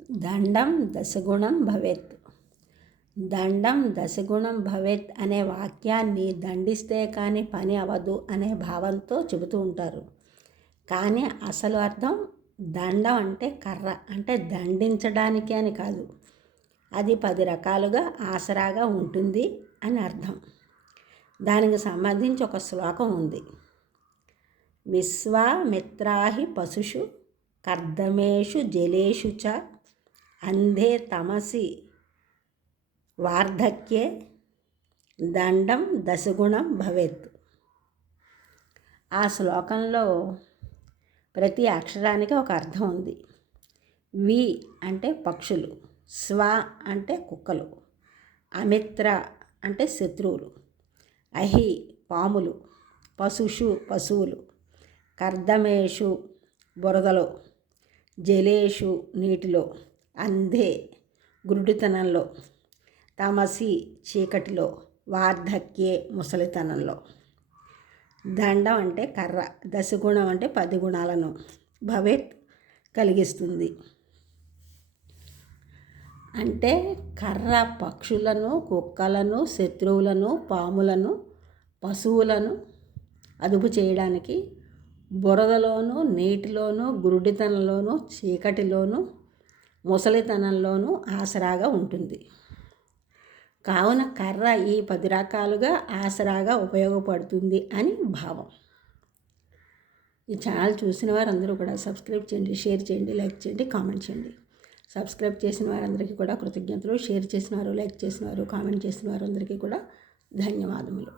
దండం దశగుణం భవేత్. దండం దశగుణం భవేత్ అనే వాక్యాన్ని దండిస్తే కానీ పని అవ్వదు అనే భావంతో చెబుతూ ఉంటారు. కానీ అసలు అర్థం దండం అంటే కర్ర, అంటే దండించడానికి అని కాదు, అది 10 రకాలుగా ఆసరాగా ఉంటుంది అని అర్థం. దానికి సంబంధించి ఒక శ్లోకం ఉంది. విశ్వామిత్రాహి పశుషు కర్దమేషు జలేషు చ అంధే తమసి వార్ధక్యే దండం దశగుణం భవేత్. ఆ శ్లోకంలో ప్రతి అక్షరానికి ఒక అర్థం ఉంది. వి అంటే పక్షులు, స్వ అంటే కుక్కలు, అమిత్ర అంటే శత్రువులు, అహి పాములు, పశుషు పశువులు, కర్దమేషు బురదలో, జలేషు నీటిలో, అంధే గురుడితనంలో, తమసి చీకటిలో, వార్ధక్యే ముసలితనంలో. దండం అంటే కర్ర, దశగుణం అంటే 10 గుణాలను భవేత్ కలిగిస్తుంది. అంటే కర్ర పక్షులను, కుక్కలను, శత్రువులను, పాములను, పశువులను అదుపు చేయడానికి, బురదలోనూ నీటిలోనూ, గురుడితనంలోనూ, చీకటిలోనూ, ముసలితనంలోనూ ఆసరాగా ఉంటుంది. కావున కర్ర ఈ 10 రకాలుగా ఆసరాగా ఉపయోగపడుతుంది అని భావం. ఈ ఛానల్ చూసిన వారందరూ కూడా సబ్స్క్రైబ్ చేయండి, షేర్ చేయండి, లైక్ చేయండి, కామెంట్ చేయండి. సబ్స్క్రైబ్ చేసిన వారందరికీ కూడా కృతజ్ఞతలు. షేర్ చేసిన వారు, లైక్ చేసిన వారు, కామెంట్ చేసిన వారందరికీ కూడా ధన్యవాదములు.